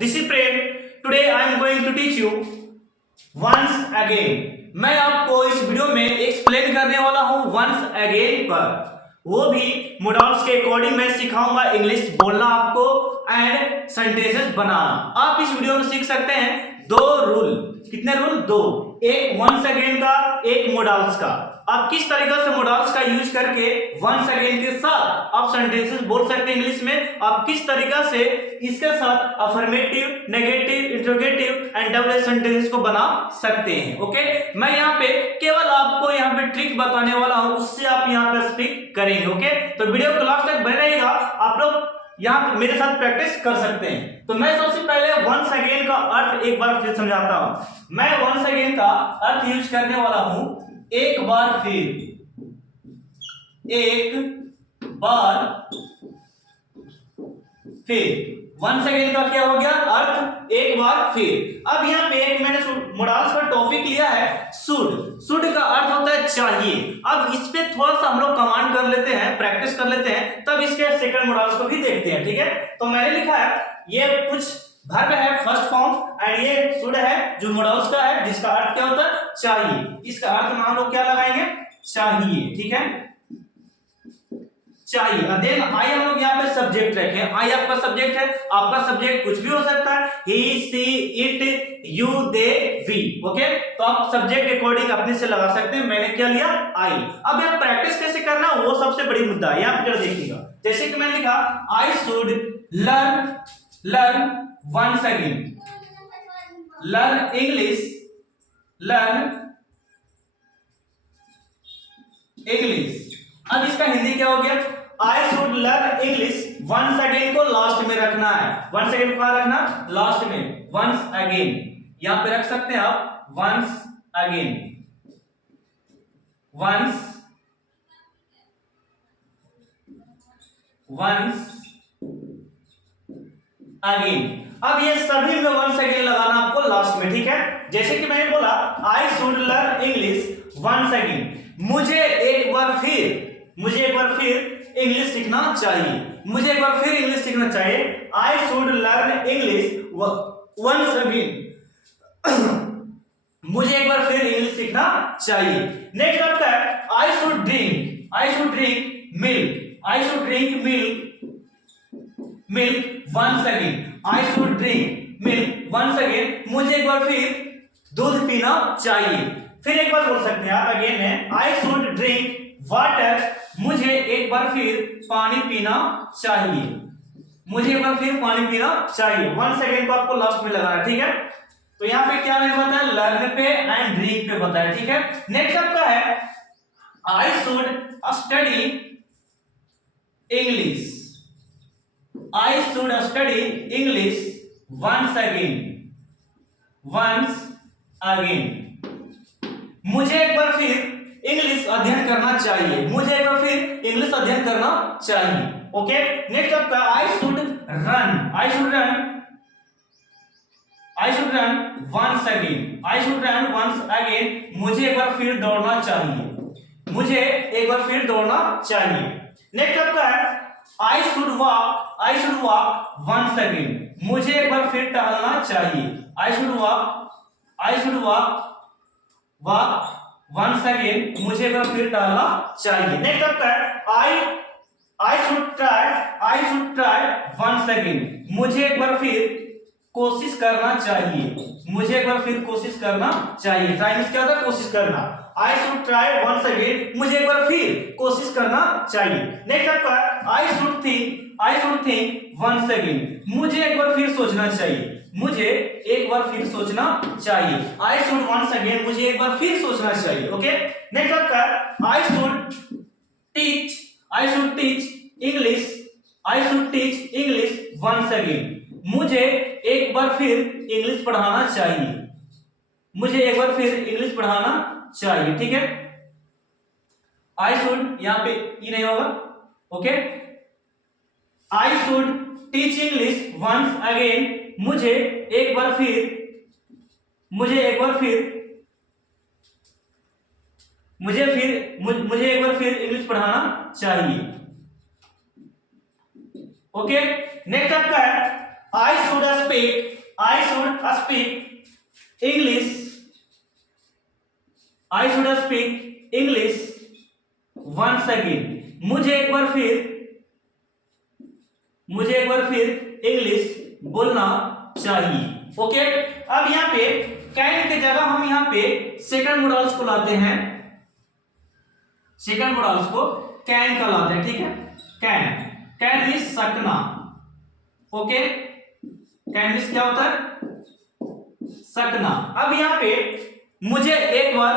this is Prem. Today I am going to teach you once again. मैं आपको इस video में explain करने वाला हूँ once again पर, वो भी मॉडल्स के अकॉर्डिंग मैं सिखाऊंगा इंग्लिश बोलना आपको एंड सेंटेंसेस बनाना। आप इस वीडियो में सीख सकते हैं दो रूल। कितने रूल? दो, एक वंस अगेन का, एक मॉडल्स का। आप किस तरीके से मॉडल्स का यूज करके वंस अगेन के साथ आप सेंटेंसेस बोल सकते हैं इंग्लिश में। आप किस तरीके से इसके साथ affirmative, negative, interrogative and double sentences को बना सकते हैं। ओके, मैं यहाँ पे केवल आपको यहाँ पे ट्रिक बताने वाला हूँ, उससे आप यहाँ पे स्पीक करेंगे। ओके, तो वीडियो को लास्ट तक बने रहेगा, आप लोग यहाँ मेरे साथ प्रैक्टिस कर सकते हैं। तो मैं सबसे पहले वंस अगेन का अर्थ एक बार फिर समझाता हूं। मैं वंस अगेन का अर्थ यूज करने वाला हूं एक बार फिर। एक बार फिर वंस अगेन का क्या हो गया अर्थ? एक बार फिर। अब यहाँ पे एक मैंने मॉडल्स का टॉपिक लिया है शुड। शुड का अर्थ होता है चाहिए। अब इस पे थोड़ा सा हम लोग कमांड कर लेते हैं, प्रैक्टिस कर लेते हैं, तब इसके सेकंड मॉडल्स को भी देखते हैं। ठीक है, तो मैंने लिखा है ये कुछ वर्ब है फर्स्ट फॉर्म एंड ये शुड है जो मॉडल्स का है, जिसका अर्थ क्या होता है? चाहिए। इसका अर्थ हम लोग क्या लगाएंगे? चाहिए। ठीक है, चाहिए। देन आई हम लोग यहाँ पे सब्जेक्ट रखे। आई आपका सब्जेक्ट है, आपका सब्जेक्ट कुछ भी हो सकता है, he, she, it, you, they, we. Okay, तो आप सब्जेक्ट के अकॉर्डिंग अपने से लगा सकते हैं। मैंने क्या लिया? आई। अब ये प्रैक्टिस कैसे करना वो सबसे बड़ी मुद्दा है, यहाँ पे देखिएगा। जैसे कि मैंने लिखा I should learn once again, learn English अब इसका हिंदी क्या हो गया? I should learn English once again को लास्ट में रखना है। वंस अगेन कहां रखना? लास्ट में। वंस अगेन यहां पे रख सकते हैं आप, वंस अगेन, वंस अगेन। अब ये सभी में वंस अगेन लगाना आपको लास्ट में। ठीक है, जैसे कि मैंने बोला I should learn English once again, मुझे एक बार फिर इंग्लिश सीखना चाहिए। मुझे एक बार फिर इंग्लिश सीखना चाहिए। I should learn English once again, मुझे एक बार फिर इंग्लिश सीखना चाहिए। नेक्स्ट आता है I should drink milk once again. I should drink milk once again, मुझे एक बार फिर दूध पीना चाहिए। फिर एक बार बोल सकते हैं आप अगेन में आई शुड ड्रिंक वाटर, मुझे एक बार फिर पानी पीना चाहिए। मुझे एक बार फिर पानी पीना चाहिए। वंस अगेन को आपको लास्ट में लगाना है। ठीक है, तो यहाँ पे क्या मैंने बताया? लर्न पे एंड ड्रिंक पे बताया। ठीक है, नेक्स्ट आपका है I should study English, I should study English once again, मुझे एक बार फिर इंग्लिश अध्ययन करना चाहिए। मुझे एक बार फिर इंग्लिश अध्ययन करना चाहिए। ओके, नेक्स्ट आपका I should run once again, मुझे एक बार फिर दौड़ना चाहिए। मुझे एक बार फिर दौड़ना चाहिए। नेक्स्ट आपका है I should walk once again, मुझे एक बार फिर टहलना चाहिए। I should walk once again, मुझे एक बार फिर टहलना चाहिए। नेक्स्ट आपका है I should try once again, मुझे एक बार फिर कोशिश करना चाहिए। मुझे एक बार फिर कोशिश करना चाहिए। ट्राई मींस क्या होता है? कोशिश करना। I should try once again, मुझे एक बार फिर कोशिश करना चाहिए। नेक्स्ट आपका I should think once again, मुझे एक बार फिर सोचना चाहिए। मुझे एक बार फिर सोचना चाहिए। आई शुड वंस अगेन, मुझे एक बार फिर सोचना चाहिए। ओके, नेक्स्ट आपका I should teach English once again, मुझे एक बार फिर इंग्लिश पढ़ाना चाहिए। मुझे एक बार फिर इंग्लिश पढ़ाना चाहिए। ठीक है, आई शुड यहाँ पे ई नहीं होगा। Okay, I should teach English once again, मुझे एक बार फिर इंग्लिश पढ़ाना चाहिए। ओके, नेक्स्ट आपका है I should speak I should speak English, I should speak English once again, मुझे एक बार फिर इंग्लिश बोलना चाहिए। ओके, अब यहाँ पे कैन की जगह हम यहाँ पे सेकंड मॉडल्स को लाते हैं, सेकंड मॉडल्स को कैन का लाते हैं, ठीक है। कैन मींस सकना। ओके, कैन मींस क्या होता है, सकना। अब यहाँ पे मुझे एक बार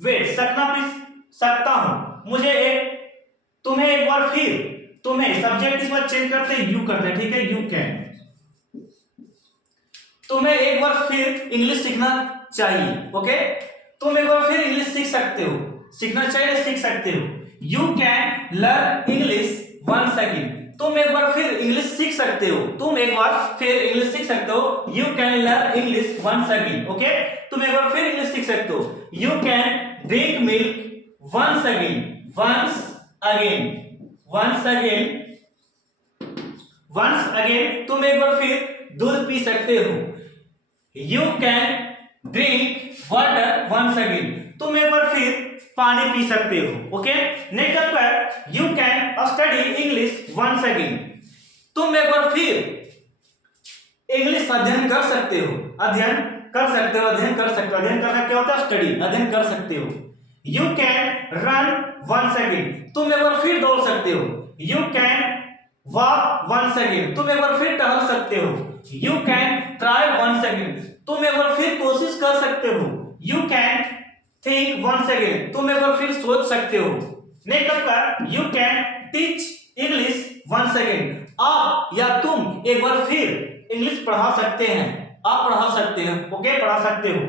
वेट, सकना मींस सकता हूं, मुझे तुम्हें एक बार फिर, तुम्हें सब्जेक्ट इस बार चेंज करते हैं, यू करते हैं, ठीक है। यू कैन, तुम्हें एक बार फिर इंग्लिश सीखना चाहिए। ओके, तुम एक बार फिर इंग्लिश सीख सकते हो, सीखना चाहिए, सीख सकते हो। You can learn English once again, तुम एक बार फिर इंग्लिश सीख सकते हो, तुम एक बार फिर इंग्लिश सीख सकते हो। You can learn English once again. Okay, तुम एक बार फिर इंग्लिश सीख सकते हो। You can drink milk once again, once again, once again, once again, तुम एक बार फिर दूध पी सकते हो। You can drink water once again, तुम एक बार फिर पानी पी सकते हो। ओके, नेक्स्ट अप है you can study English once again, तुम एक बार फिर इंग्लिश अध्ययन कर सकते हो, अध्ययन कर सकते हो, अध्ययन कर सकते हो। अध्ययन करना क्या होता है, स्टडी, अध्ययन कर सकते हो। You can run once again, तुम एक बार फिर दौड़ सकते हो। You can walk once again, तुम एक बार फिर टहल सकते हो। You can try once again, तुम एक बार फिर कोशिश कर सकते हो। You can think once again, तुम एक बार फिर सोच सकते हो। नेक्स्ट आपका you can teach English once again, आप या तुम एक बार फिर इंग्लिश पढ़ा सकते हैं, आप पढ़ा सकते हैं। ओके, पढ़ा सकते हो।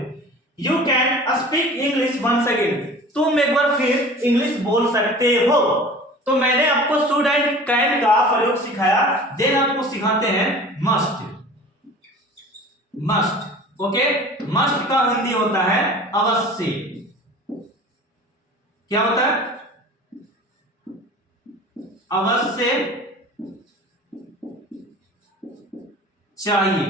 You can speak English once again, तुम एक बार फिर इंग्लिश बोल सकते हो। तो मैंने आपको शुड एंड कैन का प्रयोग सिखाया, देन आपको सिखाते हैं मस्ट। मस्ट, ओके, मस्ट का हिंदी होता है अवश्य। क्या होता है, अवश्य चाहिए,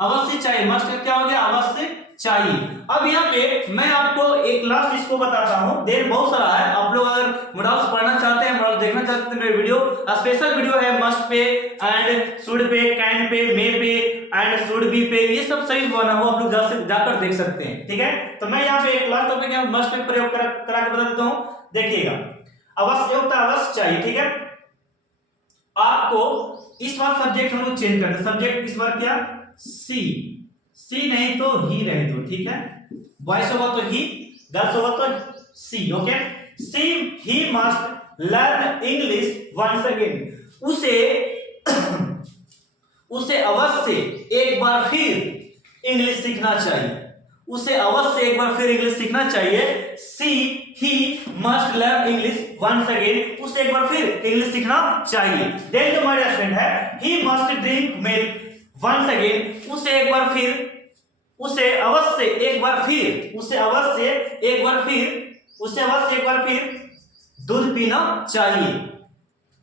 अवश्य चाहिए। मस्ट का क्या हो गया, अवश्य चाहिए। अब यहाँ पे मैं आपको एक लास्ट इसको बताता हूँ, देन बहुत सारा है। आप लोग अगर मॉडल्स पढ़ना चाहते हैं, मॉडल देखना चाहते हैं, मेरे वीडियो स्पेशल वीडियो है must pay and should pay, can pay, may पे एंड शुड बी पे, ये सब सही बना हो, आप लोग जाकर देख सकते हैं, ठीक है। तो मैं यहाँ पे एक लास्ट टॉपिक है मस्ट पे प्रयोग करा के बता देता हूँ। देखिएगा, अवश्य होता है अवश्य चाहिए, ठीक है। आपको इस बार सब्जेक्ट हम लोग चेंज करते हैं, सब्जेक्ट इस बार क्या, सी नहीं तो ही रहे दो, ठीक है। बॉयज होगा तो ही, गर्ल्स होगा तो she. Okay, see he must learn English once again, उसे अवश्य एक बार फिर इंग्लिश सीखना चाहिए, उसे अवश्य एक बार फिर इंग्लिश सीखना चाहिए। See he must learn English once again, उसे एक बार फिर इंग्लिश सीखना चाहिए। देन जो हमारा स्टूडेंट है, he must drink milk once again, उसे एक बार फिर, उसे अवश्य एक बार फिर, उसे अवश्य एक बार फिर, उसे अवश्य एक बार फिर दूध पीना चाहिए।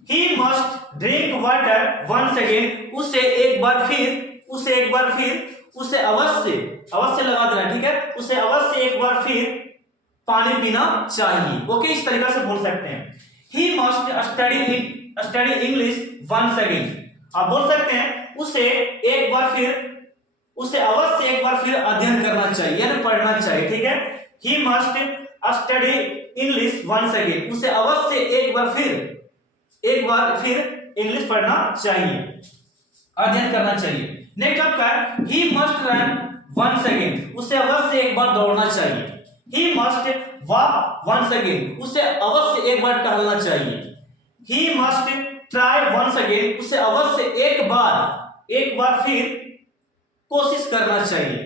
He must drink water once again, उसे एक बार फिर, उसे एक बार फिर, उसे अवश्य, अवश्य लगा देना, ठीक है, उसे अवश्य एक बार फिर पानी पीना चाहिए। ओके, इस तरीके से बोल सकते हैं। He must study English once again, आप बोल सकते हैं उसे एक बार फिर, उसे अवश्य एक बार फिर अध्ययन करना चाहिए, यानी पढ़ना चाहिए, ठीक है। He must study English once again, उसे अवश्य एक बार फिर इंग्लिश पढ़ना चाहिए, अध्ययन करना चाहिए। नेक्स्ट आपका he must run once again, उसे अवश्य एक बार दौड़ना चाहिए। He must walk once again, उसे अवश्य एक बार टहलना चाहिए। He must try once again, उसे अवश्य एक बार फिर कोशिश करना चाहिए।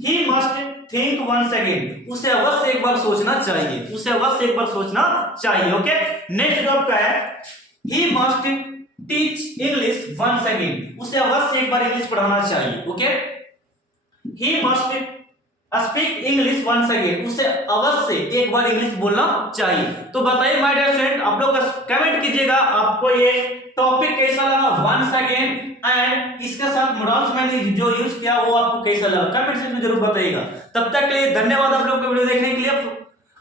He must think once again, उसे अवश्य एक बार सोचना चाहिए, उसे अवश्य एक बार सोचना चाहिए। ओके, नेक्स्ट जॉब का है he must teach English once again, उसे अवश्य एक बार इंग्लिश पढ़ाना चाहिए। Okay, he must speak English once again, उसे अवश्य एक बार इंग्लिश बोलना चाहिए। तो बताइए माय डियर फ्रेंड, आप लोग कमेंट कीजिएगा आपको ये टॉपिक कैसा लगा वंस अगेन, एंड इसके साथ मॉडल्स मैंने जो यूज किया वो आपको कैसा लगा कमेंट सेक्शन में जरूर बताइएगा। तब तक के लिए धन्यवाद आप लोग को वीडियो देखने के लिए।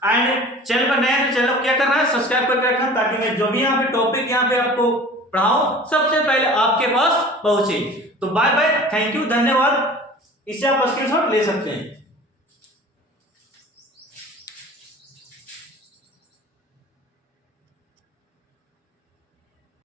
एंड चैनल पर नए हैं तो चैनल को क्या करना है, सब्सक्राइब करके रखना, ताकि मैं जो भी यहाँ पे टॉपिक यहाँ पे आपको पढ़ाऊं सबसे पहले आपके पास पहुंचे। तो बाय बाय, थैंक यू, धन्यवाद। इससे आप स्क्रीनशॉट ले सकते हैं।